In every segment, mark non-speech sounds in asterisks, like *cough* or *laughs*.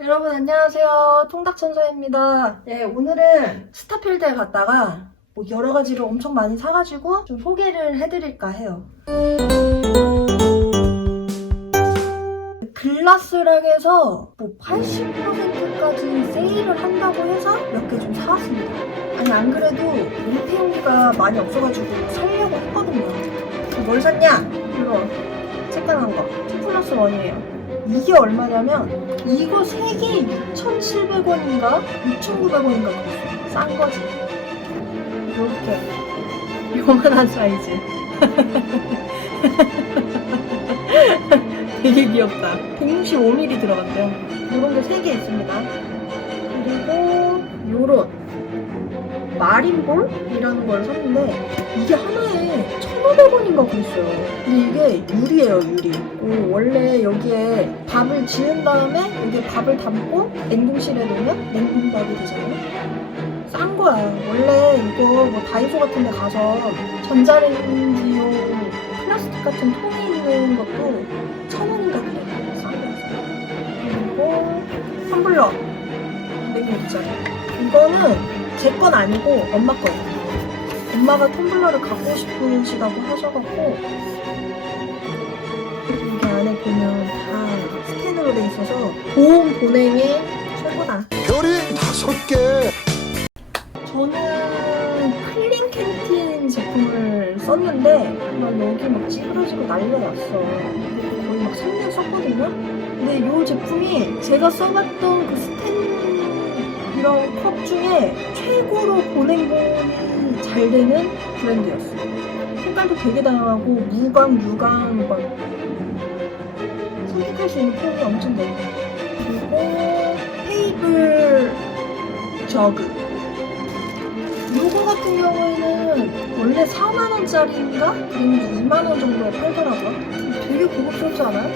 여러분 안녕하세요. 통닭천사입니다. 네, 오늘은 스타필드에 갔다가 뭐 여러 가지를 엄청 많이 사가지고 좀 소개를 해드릴까 해요. 글라스락에서 뭐 80%까지 세일을 한다고 해서 몇 개 좀 사왔습니다. 아니 안 그래도 밀폐용기가 많이 없어가지고 살려고 했거든요. 뭘 샀냐? 이거 색깔한 거. 2 플러스 1이에요. 이게 얼마냐면 이거 3개에 6,700원인가? 6,900원인가 그랬어요. 싼 거지. 이렇게. 요만한 사이즈. *laughs* 되게 귀엽다. 165ml 들어갔대요. 이런 게 3개 있습니다. 그리고 요런 마린볼이라는 걸 샀는데 이게 하나에 1,500원인가 그랬어요. 근데 이게 유리예요, 유리. 오, 원래 여기에 밥을 지은 다음에 여기에 밥을 담고 냉동실에 넣으면 냉동밥이 되잖아요. 싼 거야. 원래 이거 뭐 다이소 같은 데 가서 전자레인지용 플라스틱 같은 통이 있는 것도 천 원인가 그래요. 싼 거였어요. 그리고 텀블러. 200ml짜리. 이거는 제 건 아니고 엄마 거예요. 엄마가 텀블러를 갖고 싶으시다고 하셔갖고 여기 안에 보면 다 스캔으로 돼 있어서 보온 보냉에 최고다. 별이 다섯 개. 저는 클린 캔틴 제품을 썼는데 막 여기 막 찌그러지고 난리가 났어. 거의 막 3년 썼거든요. 근데 이 제품이 제가 써봤던 그 스텐 이런 컵 중에 최고로 보냉본이 잘 되는 브랜드였어. 색깔도 되게 다양하고 무광, 유광 막 선택할 수 있는 폼이 엄청 되고 그리고 테이블 저그 요거 같은 경우에는 원래 4만원짜리인가? 아니면 2만원 정도에 팔더라고요. 되게 고급스럽지 않아요?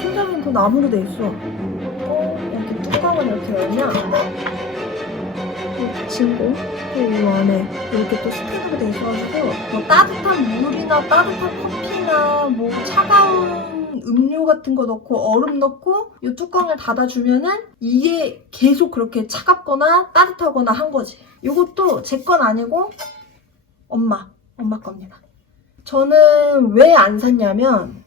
순정은 더 나무로 돼 있어. 어, 여기 뚜껑을 이렇게 열면 이 친구 이 안에 이렇게 또 스테이크로 돼 있어가지고 뭐 따뜻한 물이나 따뜻한 커피나 뭐 차가운 음료 같은 거 넣고 얼음 넣고 이 뚜껑을 닫아주면은 이게 계속 그렇게 차갑거나 따뜻하거나 한 거지. 이것도 제 건 아니고 엄마, 엄마 겁니다. 저는 왜 안 샀냐면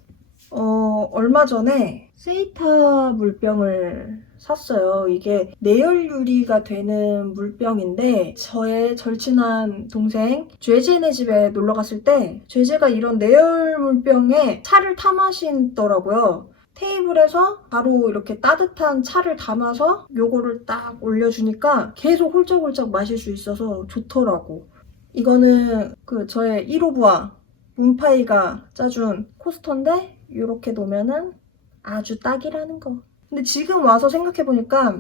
어, 얼마 전에 세이타 물병을 샀어요. 이게 내열 유리가 되는 물병인데 저의 절친한 동생 죄제네 집에 놀러 갔을 때 죄제가 이런 내열 물병에 차를 타 마신더라고요. 테이블에서 바로 이렇게 따뜻한 차를 담아서 요거를 딱 올려주니까 계속 홀짝홀짝 마실 수 있어서 좋더라고. 이거는 그 저의 1호 부하 문파이가 짜준 코스터인데 이렇게 놓으면은 아주 딱이라는 거. 근데 지금 와서 생각해보니까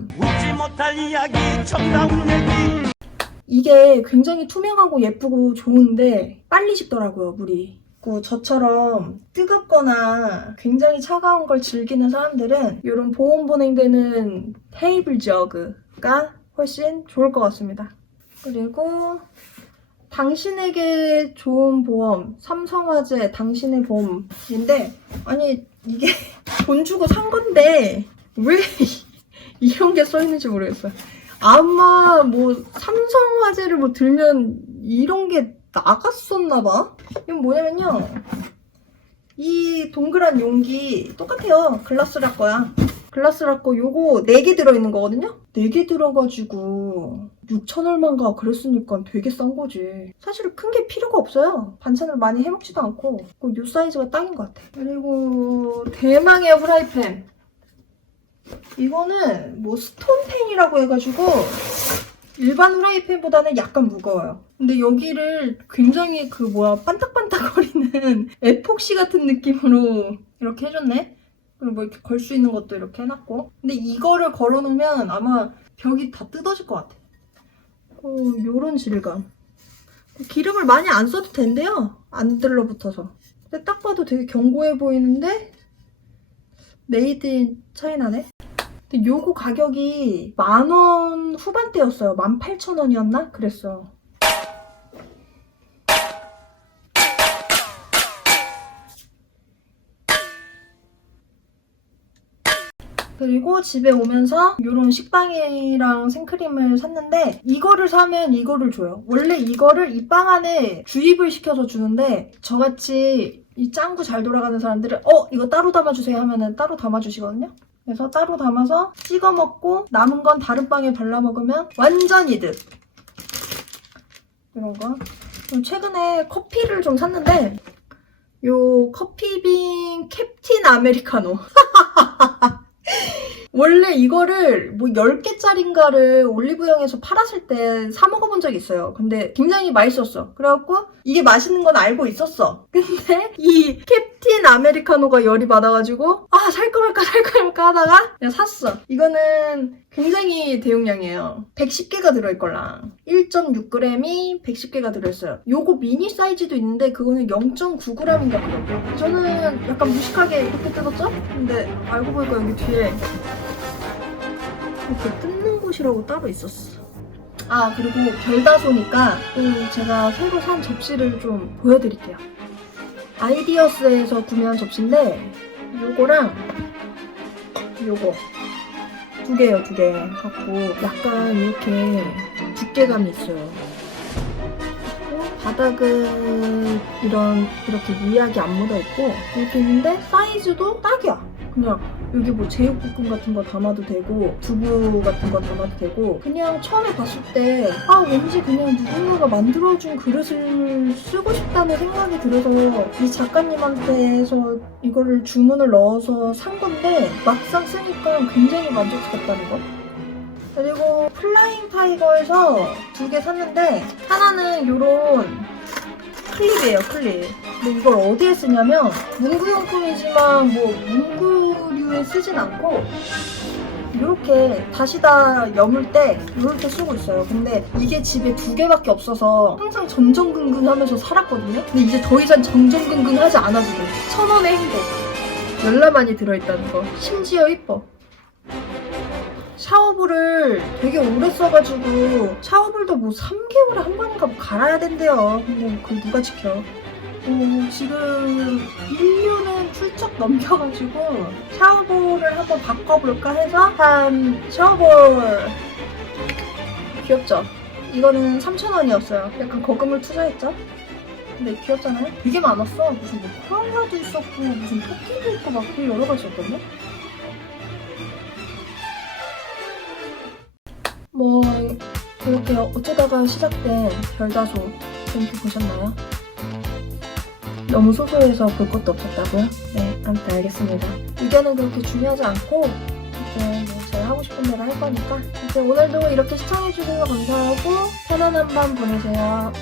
이게 굉장히 투명하고 예쁘고 좋은데 빨리 식더라고요, 물이. 그 저처럼 뜨겁거나 굉장히 차가운 걸 즐기는 사람들은 이런 보온 보냉되는 테이블 저그가 훨씬 좋을 것 같습니다. 그리고 당신에게 좋은 보험, 삼성화재 당신의 보험인데 아니 이게 *laughs* 돈 주고 산 건데 왜 *laughs* 이런 게 써있는지 모르겠어요. 아마 뭐 삼성 화재를 뭐 들면 이런 게 나갔었나 봐. 이건 뭐냐면요. 이 동그란 용기 똑같아요. 글라스락 거야. 글라스락 거 요거 4개 들어있는 거거든요? 4개 들어가지고 6천 얼마인가 그랬으니까 되게 싼 거지. 사실 큰 게 필요가 없어요. 반찬을 많이 해먹지도 않고 그요 사이즈가 딱인 것 같아. 그리고 대망의 후라이팬. 이거는 뭐 스톤팬이라고 해가지고 일반 후라이팬보다는 약간 무거워요. 근데 여기를 굉장히 그 뭐야 반딱반딱거리는 *laughs* 에폭시 같은 느낌으로 이렇게 해줬네. 그리고 뭐 이렇게 걸 수 있는 것도 이렇게 해놨고. 근데 이거를 걸어놓으면 아마 벽이 다 뜯어질 것 같아. 어, 요런 질감. 기름을 많이 안 써도 된대요. 안 들러붙어서. 근데 딱 봐도 되게 견고해 보이는데 메이드 인 차이나네. 근데 요거 가격이 만 원 후반대였어요. 18,000원이었나? 그랬어. 그리고 집에 오면서 이런 식빵이랑 생크림을 샀는데 이거를 사면 이거를 줘요. 원래 이거를 이 빵 안에 주입을 시켜서 주는데 저같이 이 짱구 잘 돌아가는 사람들은 어 이거 따로 담아주세요 하면은 따로 담아주시거든요. 그래서 따로 담아서 찍어 먹고 남은 건 다른 빵에 발라 먹으면 완전 이득. 이런 거. 최근에 커피를 좀 샀는데 요 커피빈 캡틴 아메리카노. *laughs* 원래 이거를 뭐 10개 짜린가를 올리브영에서 팔았을 때 사 먹어본 적이 있어요. 근데 굉장히 맛있었어. 그래갖고 이게 맛있는 건 알고 있었어. 근데 이 캡틴 아메리카노가 열이 받아가지고 아 살까 말까 살까 말까 하다가 그냥 샀어. 이거는 굉장히 대용량이에요. 110개가 들어있걸랑 1.6g이 110개가 들어있어요. 요거 미니 사이즈도 있는데 그거는 0.9g인가 그러고 저는 약간 무식하게 이렇게 뜯었죠? 근데 알고 보니까 여기 뒤에 이렇게 뜯는 곳이라고 따로 있었어. 아 그리고 별다소니까 또 제가 새로 산 접시를 좀 보여드릴게요. 아이디어스에서 구매한 접시인데 요거랑 요거 두 개요 두 개 갖고 약간 이렇게 두께감이 있어요. 바닥은 이런 이렇게 미약이 안 묻어 있고 이렇게 있는데 사이즈도 딱이야. 그냥 여기 뭐 제육볶음 같은 거 담아도 되고 두부 같은 거 담아도 되고 그냥 처음에 봤을 때 아 왠지 그냥 누군가가 만들어준 그릇을 쓰고 싶다는 생각이 들어서 이 작가님한테서 이거를 주문을 넣어서 산 건데 막상 쓰니까 굉장히 만족스럽다는 거. 그리고 플라잉 타이거에서 두 개 샀는데 하나는 요런 클립이에요 클립 근데 이걸 어디에 쓰냐면 문구용품이지만 뭐 문구류에 쓰진 않고 이렇게 다시다 여물 때 이렇게 쓰고 있어요. 근데 이게 집에 두 개밖에 없어서 항상 전전긍긍하면서 살았거든요. 근데 이제 더 이상 전전긍긍하지 않아도 돼. 천 원의 행복. 열라만이 들어있다는 거. 심지어 이뻐. 샤워볼을 되게 오래 써가지고 샤워볼도 뭐 3개월에 한 번인가 뭐 갈아야 된대요. 근데 그걸 누가 지켜? 어, 지금 1년은 훌쩍 넘겨가지고 샤워볼을 한번 바꿔볼까 해서 한 샤워볼 귀엽죠? 이거는 3,000원이었어요. 약간 거금을 투자했죠? 근데 귀엽잖아요? 되게 많았어. 무슨 뭐 코알라도 있었고 무슨 토끼도 있고 막 되게 여러 가지 있었거든요? 뭐 이렇게 어쩌다가 시작된 별다소 재밌게 보셨나요? 너무 소소해서 볼 것도 없었다고요? 네, 아무튼 알겠습니다. 의견은 그렇게 중요하지 않고 이제 뭐 제가 하고 싶은 대로 할 거니까 이제 오늘도 이렇게 시청해주셔서 감사하고 편안한 밤 보내세요.